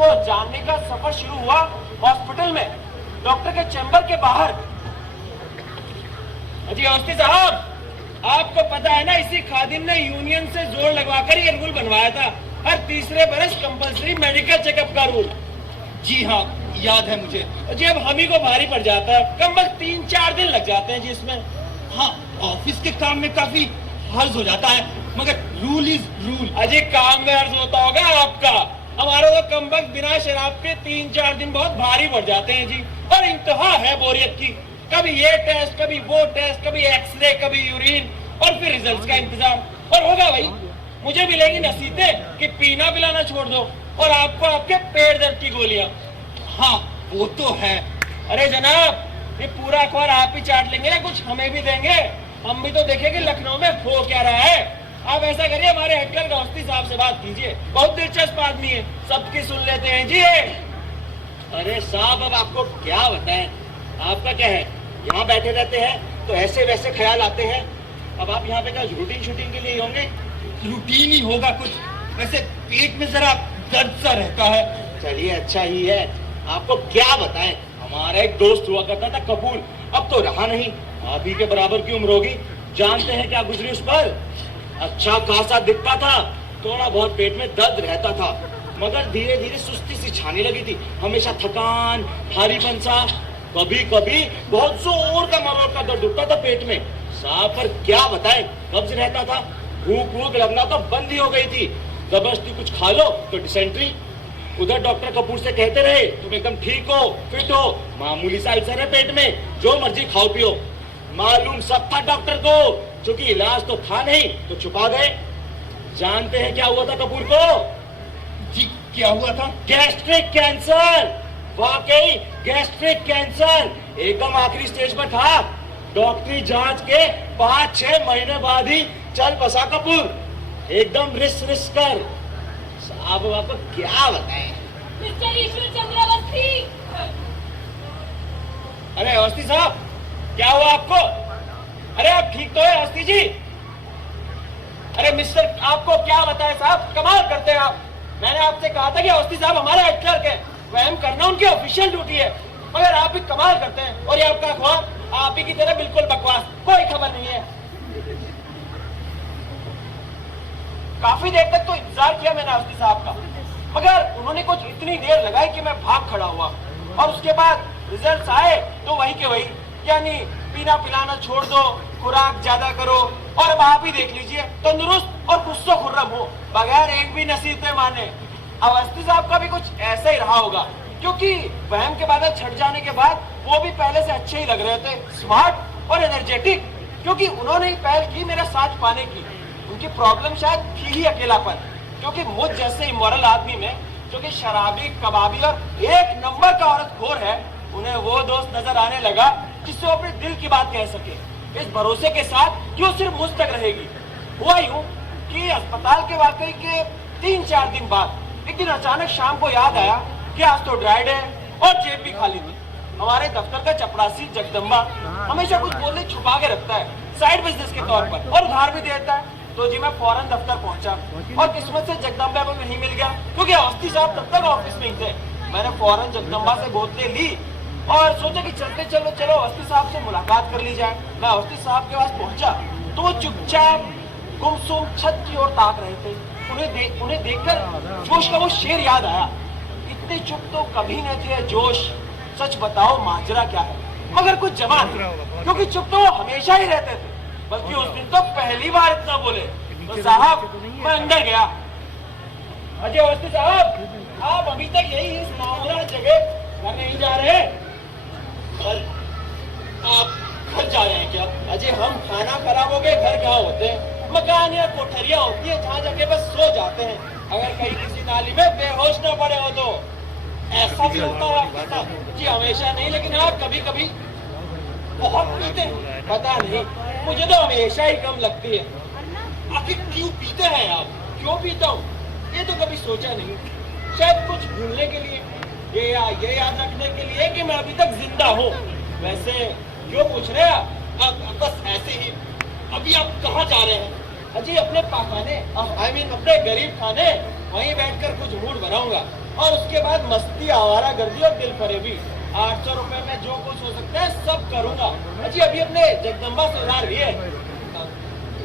को जानने का सफर शुरू हुआ हॉस्पिटल में, डॉक्टर के चैम्बर के बाहर। जी अवस्थी साहब, आपको पता है ना, इसी खादिम ने यूनियन से जोर लगवाकर ये रूल बनवाया था, हर तीसरे बरस कंपल्सरी मेडिकल चेकअप का रूल। जी हाँ, याद है मुझे। जी अब हम ही को भारी पड़ जाता है, कम वक्त 3-4 दिन लग जाते हैं जी इसमें। हाँ, ऑफिस के काम में काफी हर्ज हो जाता है, मगर रूल इज रूल। अजय काम में हर्ज होता होगा आपका, हमारा तो कम वक्त बिना शराब के 3-4 दिन बहुत भारी पड़ जाते हैं जी। और इंतहा है बोरियत की, कभी ये टेस्ट, कभी वो टेस्ट, कभी एक्सरे, कभी यूरिन, और फिर रिजल्ट्स का इंतजार। और होगा भाई, मुझे मिलेगी नसीहतें कि पीना पिलाना छोड़ दो, और आपको आपके पेट दर्द की गोलियां। हाँ वो तो है। अरे जनाब, ये पूरा अखबार आप ही चाट लेंगे ना, कुछ हमें भी देंगे, हम भी तो देखेंगे लखनऊ में हो क्या रहा है। आप ऐसा करिए, हमारे हेड क्लर्क अवस्थी साहब से बात कीजिए, बहुत दिलचस्प आदमी है, सबकी सुन लेते हैं जी। अरे साहब, अब आपको क्या बताएं, आपका क्या है, यहाँ बैठे रहते हैं तो ऐसे वैसे ख्याल आते हैं। अब आप यहाँ पे क्या रूटीन शूटिंग के लिए होंगे? रूटीन ही होगा कुछ, वैसे पेट में जरा दर्द सा रहता है। चलिए अच्छा ही है, आपको क्या बताएं, हमारा एक दोस्त हुआ करता था कपूर, अब तो रहा नहीं, आप ही के बराबर की उम्र होगी। जानते हैं क्या गुजरी उस पर? अच्छा खासा दिखता था, थोड़ा बहुत पेट में दर्द रहता था, मगर धीरे धीरे सुस्ती सी छाने लगी थी, हमेशा थकान, भारीपन सा, कभी कभी बहुत जोर का मरोड़ का दर्द उठता था पेट में। साहब पर क्या बताएं, कब्ज रहता था, भूख भूख लगना तो बंद ही हो गई थी, जबरदस्ती कुछ खा लो तो डिसेंट्री। उधर डॉक्टर कपूर से कहते रहे तुम एकदम ठीक हो, फिट हो, मामूली सा अल्सर है पेट में, जो मर्जी खाओ पियो। मालूम सब था डॉक्टर को, क्योंकि इलाज तो था नहीं तो छुपा गए। जानते हैं क्या हुआ था कपूर को? जी क्या हुआ था? गैस्ट्रिक कैंसर, वाकई गैस्ट्रिक कैंसर, एकदम आखिरी स्टेज पर था। डॉक्टरी जांच के 5-6 महीने बाद ही चल बसा कपूर, एकदम रिस रिस कर। साहब आपको क्या बताएं। मिस्टर ईश्वर चंद्र अवस्थी। अरे अवस्थी साहब, क्या हुआ आपको? अरे आप ठीक तो है अवस्थी जी? अरे मिस्टर, आपको क्या बताएं साहब, कमाल करते हैं आप। मैंने आपसे कहा था कि अवस्थी साहब हमारे हेड क्लर्क है, वहम करना उनकी ऑफिशियल ड्यूटी है, मगर आप भी कमाल करते हैं। और ये आपका अखबार आप ही की तरह बिल्कुल बकवास, कोई खबर नहीं है। काफी देर तक तो इंतजार किया मैंने अवस्थी साहब का, मगर उन्होंने कुछ इतनी देर लगाई कि मैं भाग खड़ा हुआ। और उसके बाद रिजल्ट्स आए तो वही के वही, यानी पीना पिलाना छोड़ दो, खुराक ज्यादा करो, और अब आप ही देख लीजिए, तंदुरुस्त और खुश्तो खुर्रम हो, बगैर एक भी नसीहतें माने। अवस्थी साहब का भी कुछ ऐसा ही रहा होगा, क्योंकि वहम के बादल छट जाने के बाद वो भी पहले से अच्छे ही लग रहे थे, स्मार्ट और एनर्जेटिक, क्योंकि उन्होंने ही पहल की मेरा साथ पाने की। उनकी प्रॉब्लम शायद थी ही अकेलापन, क्योंकि मुझ जैसे इमोरल आदमी में, जो कि शराबी, कबाबी और एक नंबर का औरत खोर है, उन्हें वो दोस्त नजर आने लगा जिससे वो अपने दिल की बात कह सके, इस भरोसे के साथ कि वो सिर्फ मुझ तक रहेगी। हुआ यूं कि अस्पताल के वाकई के 3-4 दिन बाद एक दिन अचानक शाम को याद आया कि आज तो ड्राई डे और जेब भी खाली थी। हमारे दफ्तर का चपरासी जगदम्बा हमेशा कुछ बोलने छुपा के रखता है, साइड बिजनेस के तौर पर, और उधार भी देता है। तो जी मैं फौरन दफ्तर पहुंचा, और किस्मत से जगदम्बा को नहीं मिल गया, क्योंकि अवस्थी साहब तब तक ऑफिस में ही थे। मैंने फौरन जगदम्बा से बोतलें ली और सोचा कि चलते चलो अवस्थी साहब से मुलाकात कर ली जाए। मैं अवस्थी साहब के पास पहुंचा तो वो चुपचाप गुमसुम छत की ओर ताक रहे थे। उन्हें देखकर जोश का वो शेर याद आया, इतने चुप तो कभी न थे जोश, सच बताओ माजरा क्या है। मगर कुछ जमा नहीं, क्योंकि चुप तो वो हमेशा ही रहते थे, बल्कि उस दिन तो पहली बार इतना बोले। तो साहब मैं अंदर गया। अजय अवस्थी साहब, आप अभी तक यही इस मामला जगह घर नहीं जा रहे? आप घर जा रहे हैं क्या? अजय हम खाना खराब हो गए, घर क्या होते हैं, मकान या कोठरिया होती है जहाँ जाके बस सो जाते हैं, अगर कहीं किसी नाली में बेहोश न पड़े हो तो। ऐसा भी होता है आपके साथ? जी हमेशा नहीं, लेकिन आप कभी कभी बहुत पीते हैं। पता नहीं, मुझे तो हमेशा ही कम लगती है। आखिर क्यों पीते हैं आप? क्यों पीता हूँ ये तो कभी सोचा नहीं। शायद कुछ भूलने के लिए, ये याद रखने के लिए कि मैं अभी तक जिंदा हूँ। वैसे क्यों पूछ रहे हैं आप? बस ऐसे ही। अभी आप कहाँ जा रहे हैं? अजी अपने पाखाने, अपने गरीब खाने, वहीं बैठकर कुछ मूड बनाऊंगा। और उसके बाद मस्ती, आवारागर्दी और दिल फरेबी। 800 रुपए में जो कुछ हो सकता है सब करूंगा। अजी अभी अपने जगदम्बा से उधार लिए।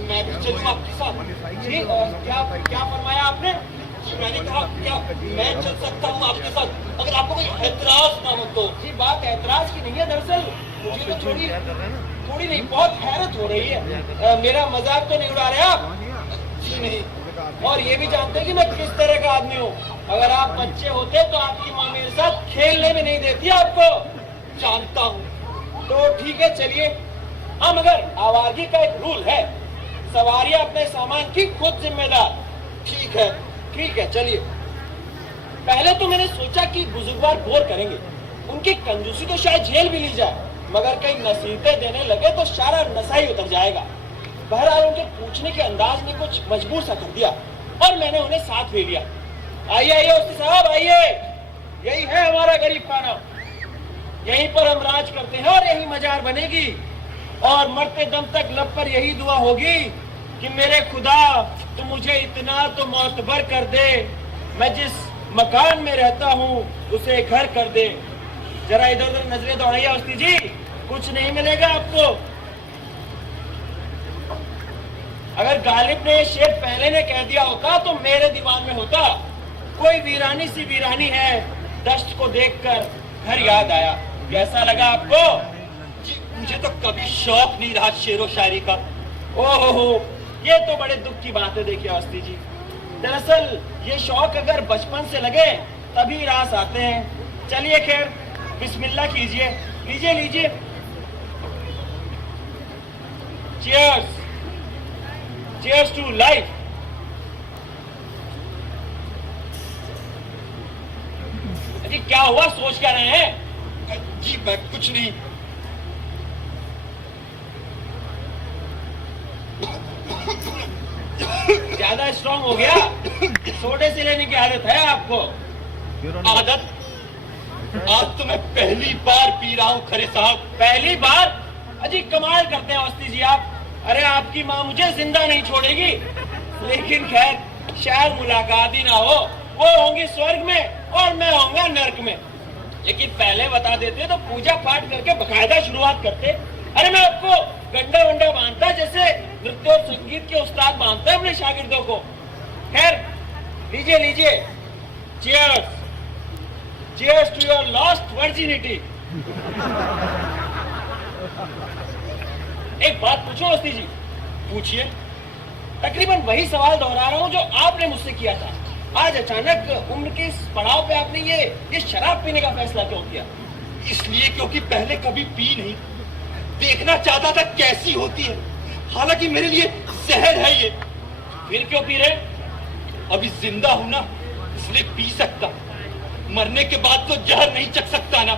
मैं भी चलूँ आपके साथ? जी क्या क्या फरमाया आपने? मैंने कहा क्या मैं चल सकता हूँ आपके साथ, अगर आपको कोई ऐतराज ना हो तो? जी बात ऐतराज की नहीं है, दरअसल मुझे तो थोड़ी नहीं बहुत हैरत हो रही है। मेरा मजाक तो नहीं उड़ा रहे आप? जी नहीं। और ये भी जानते हैं कि मैं किस तरह का आदमी हूँ। अगर आप बच्चे होते तो आपकी माँ मेरे साथ खेलने में नहीं देती आपको। जानता हूँ। तो ठीक है चलिए। हाँ मगर आवागी का एक रूल है, सवारियां अपने सामान की खुद जिम्मेदार। ठीक है चलिए। पहले तो मैंने सोचा कि बुजुर्गवार बोर करेंगे, उनकी कंजूसी तो शायद झेल भी ली जाए, मगर कई नसीहतें देने लगे तो सारा नशा ही उतर जाएगा। बहरहाल उनके पूछने के अंदाज ने कुछ मजबूर सा कर दिया और मैंने उन्हें साथ ले लिया। आइए आइए उस्ती साहब आइए, यही है हमारा गरीब खाना, यहीं पर हम राज करते हैं और यही मजार बनेगी और मरते दम तक लब पर यही दुआ होगी कि मेरे खुदा तू मुझे इतना तो मौतबर कर दे, मैं जिस मकान में रहता हूँ उसे घर कर दे। जरा इधर उधर नजरें दौड़ाइए उस्ती जी, कुछ नहीं मिलेगा आपको। अगर गालिब ने शेर पहले ने कह दिया होता तो मेरे दीवान में होता। कोई वीरानी सी वीरानी है, दश्त को देखकर घर याद आया। कैसा लगा आपको? जी मुझे तो कभी शौक नहीं रहा शेरो शायरी का। ओहो, ये तो बड़े दुख की बात है। देखिए अवस्थी जी, दरअसल ये शौक अगर बचपन से लगे तभी रास आते हैं। चलिए खैर बिस्मिल्लाह कीजिए, लीजिए लीजिए। Cheers, cheers to life. जी क्या हुआ, सोच क्या रहे हैं? जी मैं कुछ नहीं। ज्यादा स्ट्रांग हो गया, सोडे से लेने की आदत है आपको? आदत? आज तो मैं पहली बार पी रहा हूँ खरे साहब। पहली बार? अजी कमाल करते हैं अवस्थी जी आप। अरे आपकी माँ मुझे जिंदा नहीं छोड़ेगी, लेकिन खैर शायद मुलाकात ही ना हो। वो होंगी स्वर्ग में और मैं होऊंगा नर्क में। लेकिन पहले बता देते तो पूजा पाठ करके बकायदा शुरुआत करते। अरे मैं आपको गंडा वंडा बांधता जैसे नृत्य और संगीत के उस्ताद बांधते हैं अपने शागिर्दों को। खैर लीजिए लीजिए, cheers, cheers to your lost virginity. एक बात पूछो अवस्थी जी? पूछिए। तकरीबन वही सवाल दोहरा रहा हूँ जो आपने मुझसे किया था। आज अचानक उम्र के इस पड़ाव पे आपने ये शराब पीने का फैसला क्यों किया? इसलिए क्योंकि पहले कभी पी नहीं, देखना चाहता था कैसी होती है। हालांकि मेरे लिए जहर है ये। फिर क्यों पी रहे? अभी जिंदा हूं ना, इसलिए पी सकता। मरने के बाद तो जहर नहीं चख सकता ना।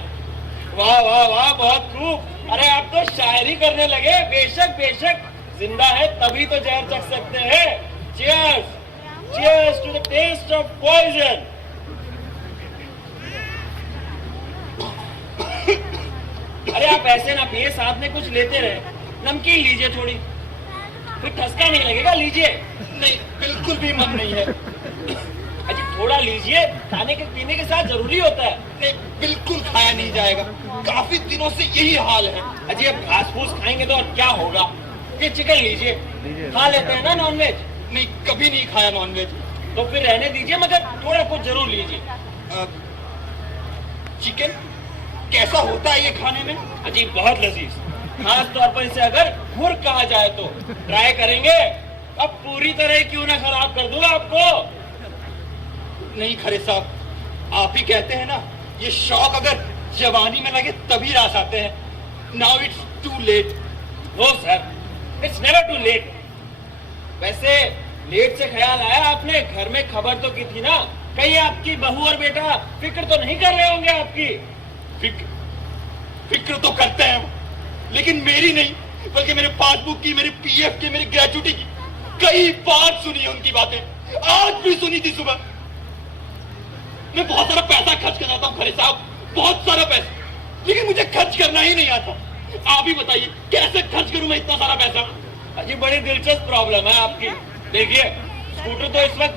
वाह वाह वाह, बहुत खूब। अरे आप तो शायरी करने लगे। बेशक बेशक, जिंदा है तभी तो जहर चख सकते हैं। Cheers, cheers to the taste of poison. अरे आप ऐसे ना पिए, साथ में कुछ लेते रहे। नमकीन लीजिए थोड़ी, फिर ठसका नहीं लगेगा। लीजिए। नहीं, बिल्कुल भी मन नहीं है। अजी थोड़ा लीजिए, खाने के पीने के साथ जरूरी होता है। नहीं, बिल्कुल खाया नहीं जाएगा, काफी दिनों से यही हाल है। अजी अब घास फूस खाएंगे तो और क्या होगा? ये चिकन लीजिए, खा लेते हैं ना नॉनवेज? नहीं, कभी नहीं खाया नॉनवेज। तो फिर रहने दीजिए, मगर थोड़ा कुछ जरूर लीजिए। चिकन कैसा होता है ये खाने में? अजी बहुत लजीज, खास तौर पर इसे अगर मुर्ग कहा जाए तो। ट्राई करेंगे? अब पूरी तरह क्यों ना खराब कर दूंगा आपको। नहीं खरे साहब, आप ही कहते हैं ना, ये शौक अगर जवानी में लगे तभी रास आते हैं। Now it's too late. No sir, it's never too late. वैसे लेट से ख्याल आया, आपने घर में खबर तो की थी ना? कहीं आपकी बहू और बेटा फिक्र तो नहीं कर रहे होंगे आपकी? फिक्र तो करते हैं, लेकिन मेरी नहीं, बल्कि मेरे पासबुक की, मेरे पीएफ की, मेरी ग्रेजुटी की। कई बार सुनी है उनकी बातें, आज भी सुनी थी सुबह। मैं बहुत सारा पैसा खर्च कर जाता हूँ खरे साहब, बहुत सारा पैसा, लेकिन मुझे खर्च करना ही नहीं आता। आप ही बताइए कैसे खर्च करूं मैं इतना सारा पैसा? अजी बड़ी दिलचस्प प्रॉब्लम है आपकी। देखिए स्कूटर तो इस वक्त